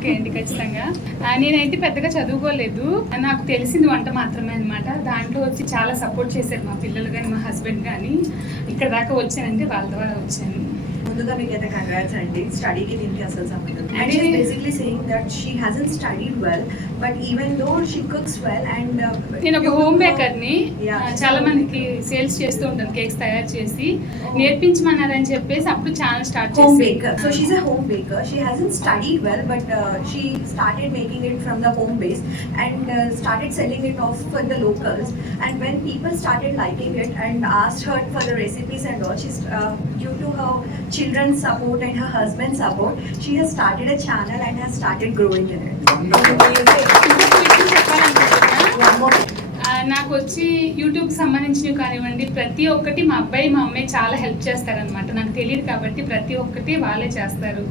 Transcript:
Okay అండి, ఖచ్చితంగా. నేనైతే పెద్దగా చదువుకోలేదు, నాకు తెలిసింది వంట మాత్రమే అనమాట. దాంట్లో వచ్చి చాలా సపోర్ట్ చేశారు మా పిల్లలు కానీ మా హస్బెండ్ కానీ. ఇక్కడ దాకా వచ్చానంటే వాళ్ళ ద్వారా వచ్చాను. ముందుగా మీకైతే కంగ్రాట్స్ అండి. స్టడీకి దీనికి అసలు సంబంధం. And she basically saying that she hasn't studied well, but even though she cooks well. And నేను ఒక హోమ్ బేకర్ని, చాలా మందికి సేల్స్ చేస్తూ ఉంటాను, కేక్స్ తయారు చేసి నేర్పించమన్నారని చెప్పేసి అప్పుడు ఛానల్ స్టార్ట్ చేశాను. home baker. So she's a home baker. She hasn't studied well, but she started making it from the home base and started selling it off for the locals. And when people started liking it and asked her for the recipes and all, she's due to her children's support and her husband's support, she has started a channel and has started growing in it. నాకు వచ్చి యూట్యూబ్కి సంబంధించినవి కానివ్వండి, ప్రతి ఒక్కటి మా అబ్బాయి మా అమ్మాయి చాలా హెల్ప్ చేస్తారనమాట. నాకు తెలియదు కాబట్టి ప్రతి ఒక్కటి వాళ్ళే చేస్తారు.